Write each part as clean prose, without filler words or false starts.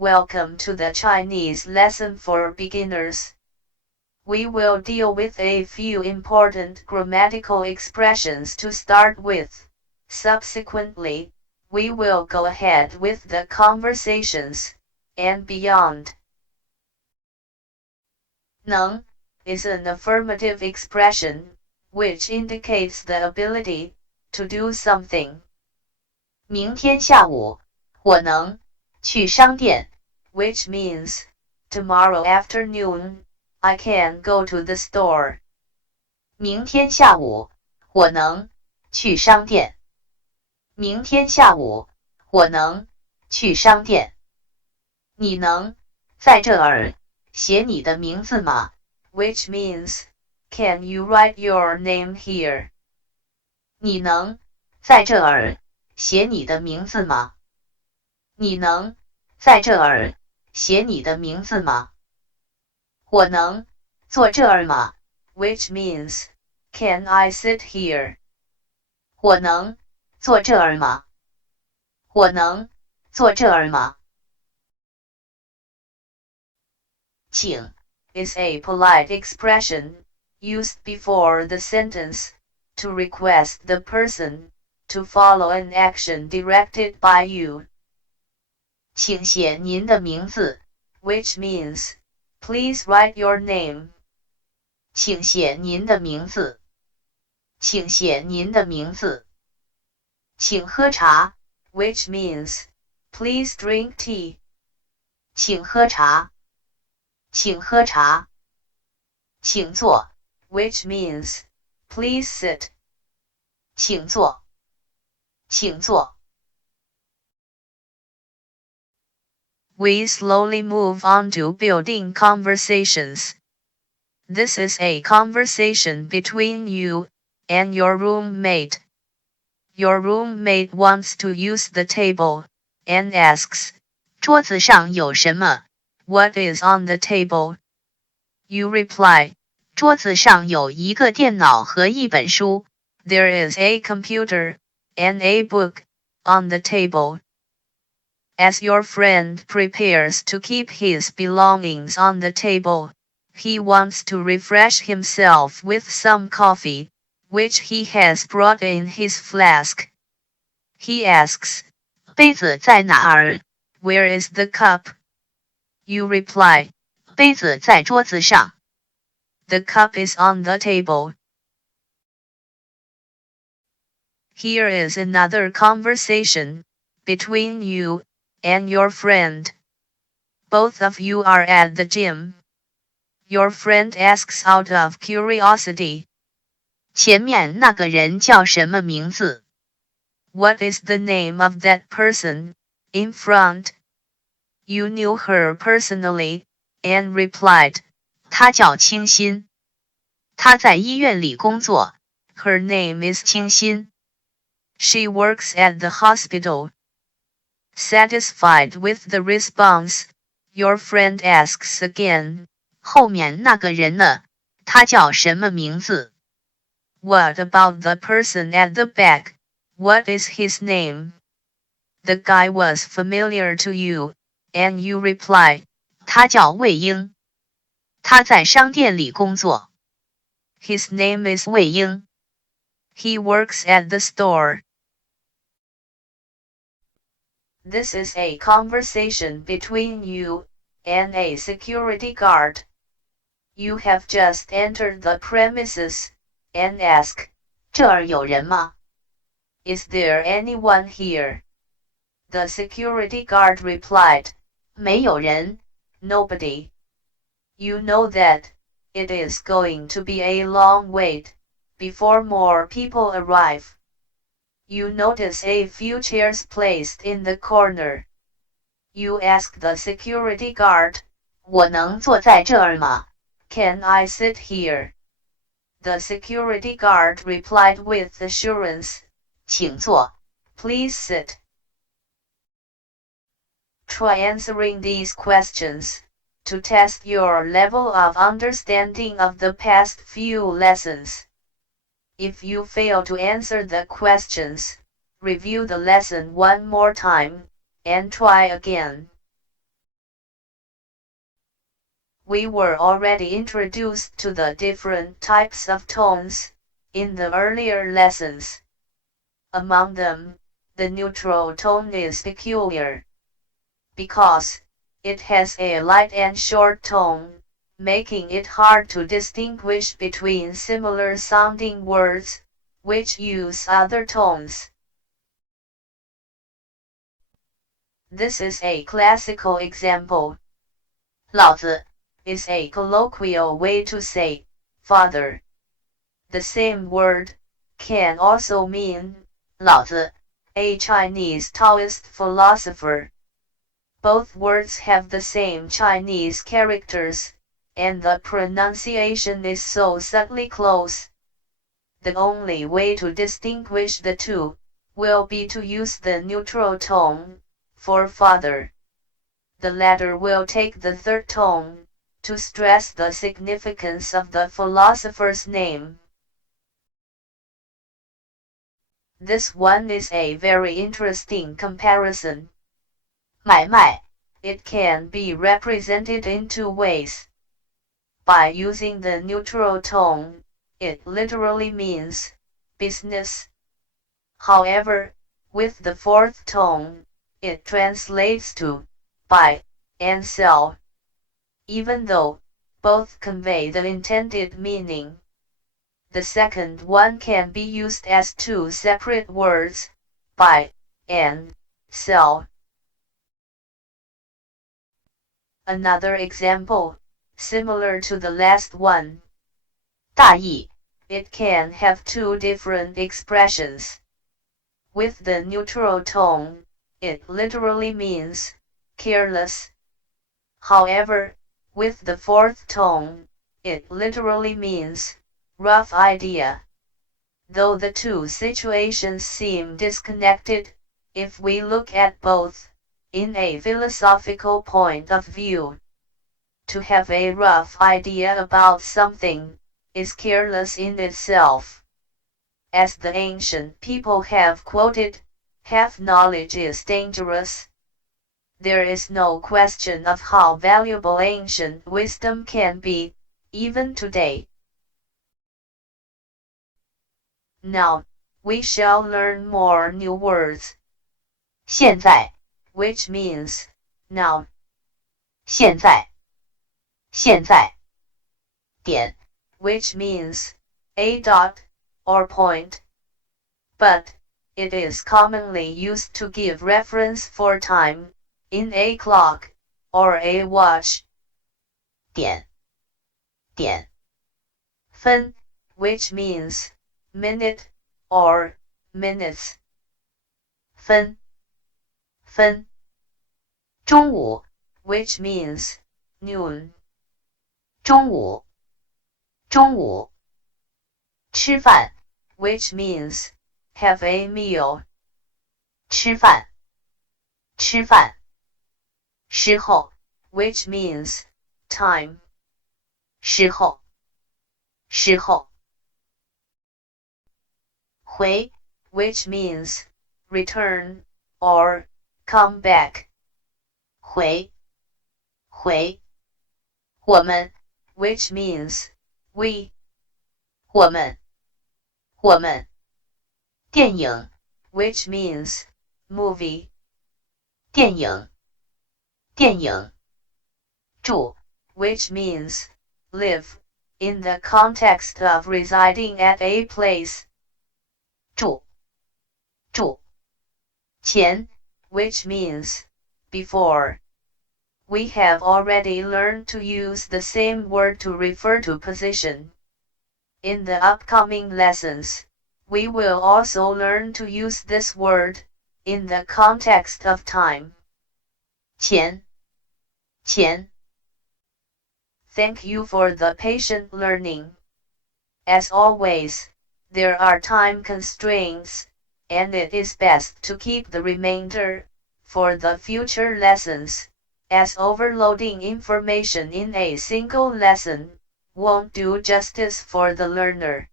Welcome to the Chinese lesson for beginners. We will deal with a few important grammatical expressions to start with. Subsequently, we will go ahead with the conversations and beyond. 能 is an affirmative expression, which indicates the ability to do something. 明天下午我能去商店 which means, tomorrow afternoon, I can go to the store. 明天下午我能去商店。明天下午我能去商店。你能在这儿写你的名字吗？ which means, can you write your name here? 你能在这儿写你的名字吗？你能在这儿写你的名字吗？我能坐这儿吗？ which means, can I sit here? 我能坐这儿吗？我能坐这儿吗？请 is a polite expression used before the sentence to request the person to follow an action directed by you. 请写您的名字 which means, please write your name. 请写您的名字。请写您的名字。请喝茶 which means, please drink tea. 请喝茶。请喝茶。请坐 which means, please sit. 请坐。请坐。We slowly move on to building conversations. This is a conversation between you and your roommate. Your roommate wants to use the table and asks, 桌子上有什么 what is on the table? You reply, 桌子上有一个电脑和一本书。There is a computer and a book on the table. As your friend prepares to keep his belongings on the table, he wants to refresh himself with some coffee, which he has brought in his flask. He asks, 杯子在哪儿 where is the cup? You reply, 杯子在桌子上。The cup is on the table. Here is another conversation between you and your friend. Both of you are at the gym. Your friend asks out of curiosity, 前面那个人叫什么名字 what is the name of that person in front? You knew her personally and replied, 她叫清新。她在医院里工作。her name is 清新。She works at the hospital. Satisfied with the response, your friend asks again, 后面那个人呢？他叫什么名字 what about the person at the back? What is his name? The guy was familiar to you, and you reply, 他叫魏英。他在商店里工作。His name is 魏英。He works at the store. This is a conversation between you and a security guard. You have just entered the premises and ask, 这儿有人吗 is there anyone here? The security guard replied, 没有人。nobody. You know that it is going to be a long wait before more people arrive. You notice a few chairs placed in the corner. You ask the security guard, 我能坐在这儿吗 can I sit here? The security guard replied with assurance, 请坐。please sit. Try answering these questions to test your level of understanding of the past few lessons. If you fail to answer the questions, review the lesson one more time, and try again. we were already introduced to the different types of tones in the earlier lessons. Among them, the neutral tone is peculiar because it has a light and short tone, making it hard to distinguish between similar sounding words which use other tones. This is a classical example. 老子 is a colloquial way to say father. The same word can also mean 老子 a Chinese Taoist philosopher. Both words have the same Chinese characters, and the pronunciation is so subtly close. The only way to distinguish the two will be to use the neutral tone for father. The latter will take the third tone to stress the significance of the philosopher's name. This one is a very interesting comparison. 买卖 It can be represented in two ways. By using the neutral tone, it literally means business. However, with the fourth tone, it translates to buy and sell. Even though both convey the intended meaning, the second one can be used as two separate words, buy and sell. Another example, similar to the last one. 大意 It can have two different expressions. With the neutral tone, it literally means careless. However, with the fourth tone, it literally means rough idea. Though the two situations seem disconnected, if we look at both in a philosophical point of view. To have a rough idea about something is careless in itself. As the ancient people have quoted, half knowledge is dangerous. There is no question of how valuable ancient wisdom can be, even today. Now, we shall learn more new words. 现在 which means now. 现在现在点 which means a dot or point. But it is commonly used to give reference for time in a clock or a watch. 点点 分 which means minute or minutes. 分分中午 which means noon. 中午中午吃饭 which means have a meal. 吃饭吃饭时候 which means time. 时候时候回 which means return or come back. 回回我们 which means we. 我们我们电影 which means movie. 电影电影住 which means live, in the context of residing at a place. 住住前 which means before. We have already learned to use the same word to refer to position. In the upcoming lessons, we will also learn to use this word in the context of time. 前前 Thank you for the patient learning. As always, there are time constraints, and it is best to keep the remainder for the future lessons, as overloading information in a single lesson won't do justice for the learner.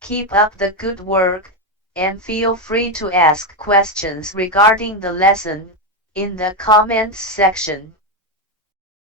Keep up the good work, and feel free to ask questions regarding the lesson in the comments section.